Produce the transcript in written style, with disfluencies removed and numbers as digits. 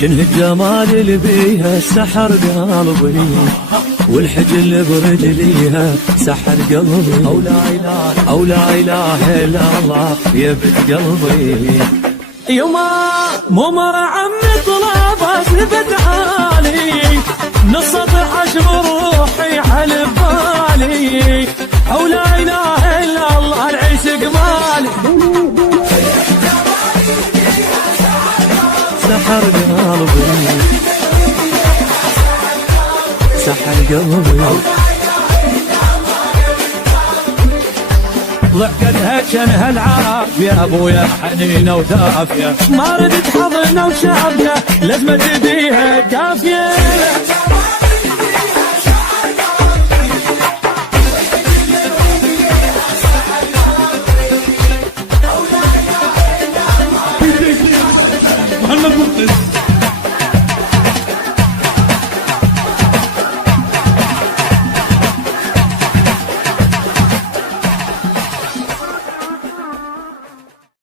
شنه الجمال اللي بيها سحر قلبي، والحجل برجليها سحر قلبي، أو لا إله إلا الله يا بنت قلبي. يما مو مرة عمي طلبت بدعالي، نص عشم روحي حل ببالي، أو لا إله إلا الله العشق مالي، سحر قلبي سحر قلبي. ضحكتها شنها العافية ابويا حنينة ودافية، ما ردت حضنة وشافية لازمة تديها كافية. محمد مخلص